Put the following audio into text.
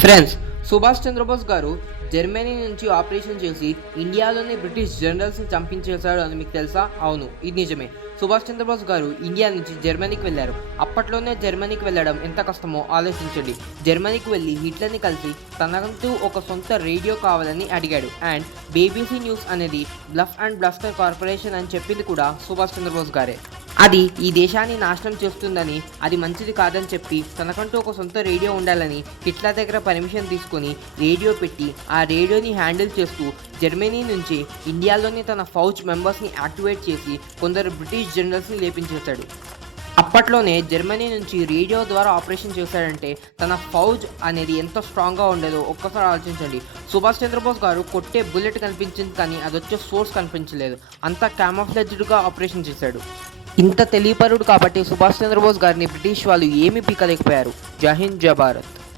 Friends, Subhash Chandrabose గారు Germany నుంచి operation చేసి ఇండియాలోని బ్రిటిష్ జనరల్స్ని చంపించేశాడు అని మీకు తెలుసా? అవును, ఇది నిజమే. సుభాష్ చంద్రబోస్ గారు ఇండియా నుంచి జర్మనీకి వెళ్ళారు. అప్పట్లోనే జర్మనీకి వెళ్ళడం ఎంత కష్టమో ఆలోచించండి. జర్మనీకి వెళ్ళి హిట్లర్ని కలిసి తనకంటూ ఒక సొంత రేడియో కావాలని అడిగాడు. అండ్ బీబీసీ న్యూస్ అనేది బ్లఫ్ అండ్ బ్లస్టర్ కార్పొరేషన్ అని చెప్పింది కూడా సుభాష్ చంద్రబోస్ గారే. అది ఈ దేశాన్ని నాశనం చేస్తుందని, అది మంచిది కాదని చెప్పి తనకంటూ ఒక సొంత రేడియో ఉండాలని హిట్లర్ దగ్గర పర్మిషన్ తీసుకుని రేడియో పెట్టి ఆ రేడియోని హ్యాండిల్ చేస్తూ జర్మనీ నుంచి ఇండియాలోని తన ఫౌజ్ మెంబర్స్ని యాక్టివేట్ చేసి కొందరు బ్రిటిష్ జనరల్స్ని లేపించేశాడు. అప్పట్లోనే జర్మనీ నుంచి రేడియో ద్వారా ఆపరేషన్ చేశాడంటే తన ఫౌజ్ అనేది ఎంత స్ట్రాంగ్గా ఉండేదో ఒక్కసారి ఆలోచించండి. సుభాష్ చంద్రబోస్ గారు కొట్టే బుల్లెట్ కనిపించింది, కానీ అది వచ్చే సోర్స్ కనిపించలేదు. అంతా క్యామోఫ్లెజ్డ్గా ఆపరేషన్ చేశాడు. ఇంత తెలియపరుడు కాబట్టి సుభాష్ చంద్రబోస్ గారిని బ్రిటిష్ వాళ్ళు ఏమీ పీకలేకపోయారు. జై హింద్, జై భారత్.